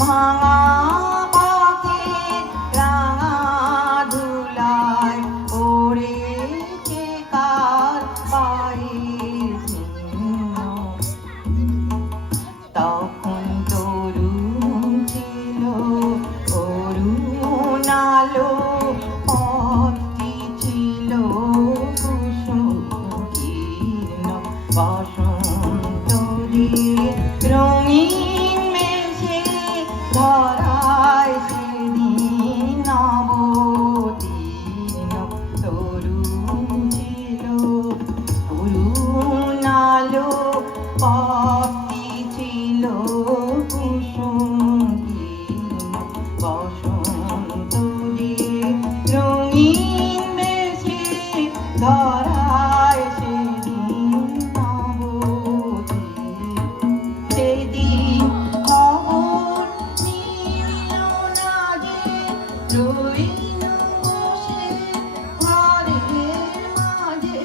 ভাঙা পথের রাঙা ধুলায় পড়েছে কার পায়ের চিহ্ন। তখন তরুণ ছিল অরুণ আলো, পথটি ছিল কুসুমকীর্ণ। বসন্তের রঙিন মেঘে ধরায় সেদিন অবতীর্ণ। তরুণ ছিল অরুণ আলো, পথটি ছিল কুসুমকীর্ণ। বসন্তের রঙিন মেঘে ধরায় সেদিন অবতীর্ণ। সেদিন খবর নিল না যে রইল বসে ঘরের মাঝে।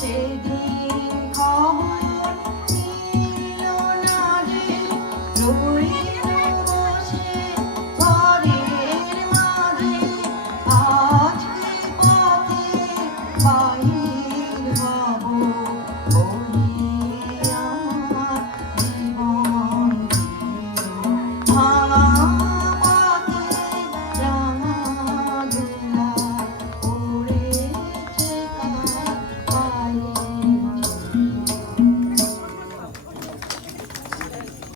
সেদিন খবর নিল না যে রইল